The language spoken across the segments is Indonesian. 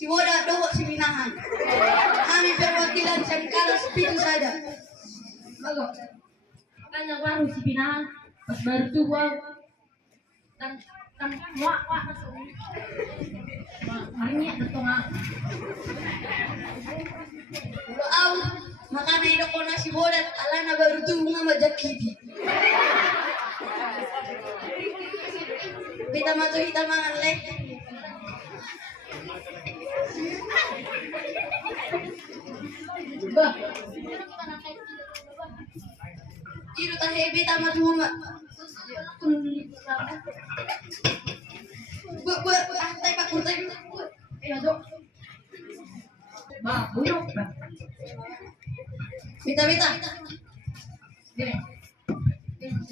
Si Woda dowo si Minahan. Kami perwakilan Sangkalas Pitu saja. Bago. Makanya baru si Pinahan pas baru tua dan wak marinya datang Ulo aw, makana ino ko na si Woda alana baru tuh nga majakiti. Kita matu kita mangan lek. bah Iro tahe beta matu ma. Bu, tay pak kurtay. ayo dok bah buyuk bah Beta. gini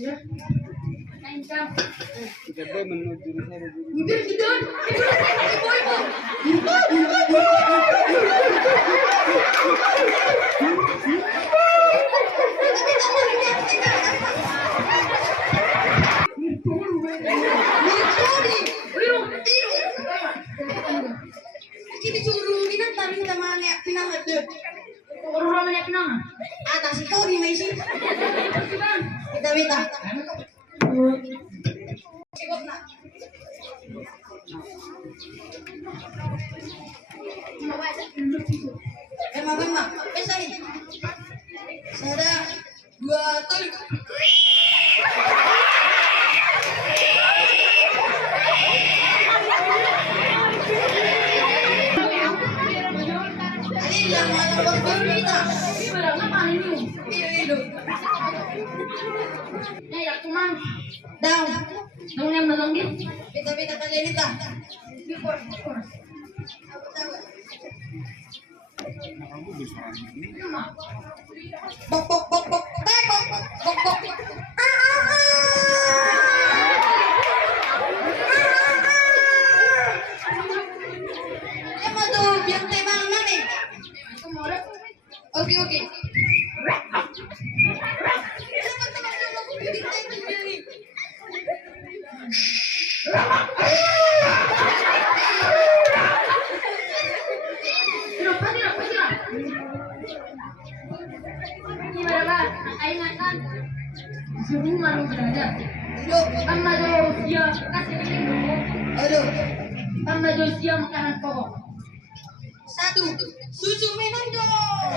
ya kain kau Gidon. Ibu. Kini suruh kita tarik sama nek pinangat deh. orang ramai Pinahan Atas ikaw di may sih. Beta. Sigop na. Mama. Pesahin. Sada 2 kali. Ali lang malang pagpapita. berapa paling ini Ilo. ya cuman Down. dong yang belum gitu Beta kalenita. Bok. Bok. Ya matu biang temang nani. Oke. Aduh. Tambah dosia makanan pokok. 1. Susu minum dong.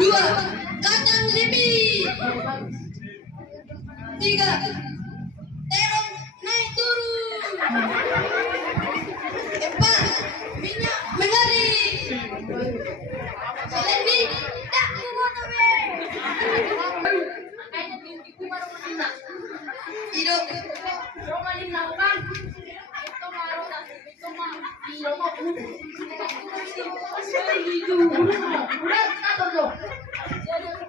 2. Kacang zipi. 3. Terong naik turun. 4. Minyak mengalir. Selending tak kuat Kayaknya mimpiku baru menina. hidup. Romalin lakukan. Itu marah dan itu mah di rumah udah kata lo.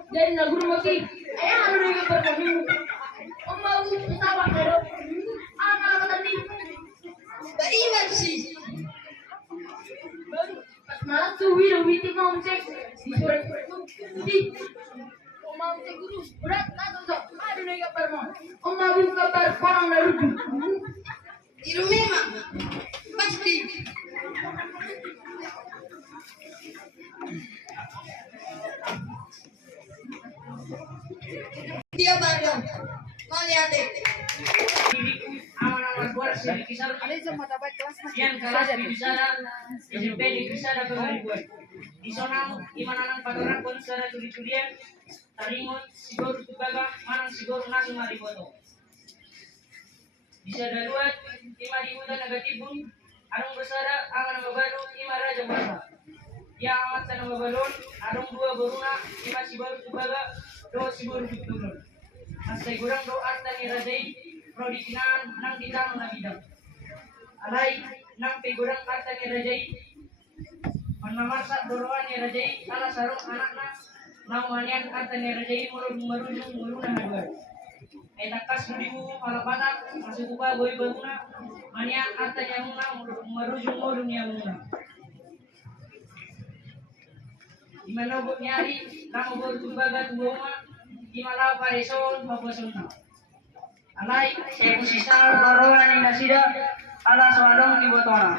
Jadi lagu rumah sih. Ayah harus dengan berkomitmen. Om mau usaha terus. Apa tadi? Beriman sih. Pas malam suwi witi mau cek di sore di mau cek guru udah kata lo. Aduh dengan berkomitmen. Om mau kabar orang lalu. Di rumah pasti. Dia bandung. Mau lihat deh. Aman-aman buat sini kisah yang kelas di sana SMP di sana buat di sana imanan patoran pun sana curi-curian taringot sigor tubaga manang sigor nang 5.000 to bisa daluat 5.000 dan negatibun anong besara ang nababalo 5 raja masa yang amat sa nababalon anong 2 boruna 5 sigor tubaga 2 sigor tutulon asay gurang do arta ni Rajay prodikinan nang ditang na bidang alay nang pigurang arta ni Rajay manmamasa doroan ni Rajay ala sarong anak na nang manian arta ni Rajay marunong na haduan ay takas nulimu malabatak masukuba boy baguna manian arta niya muna marunong niya muna imanobot nyari nang ubor tubaga tuwoma imalaw pareson mapason na alay saya posisa doroan ni nasida ala swadong di botona.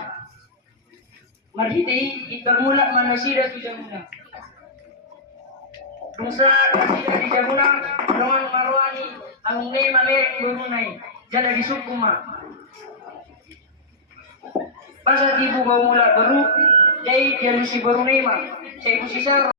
Marhiti ikarmula manasida tu jamuna. Bungsa kasida di jamuna dongan marwani amung nei mamering burunai jada di sukuma. Pasal ibu kau mula baru, jadi dia si baru nei ma. Saya ibu sisa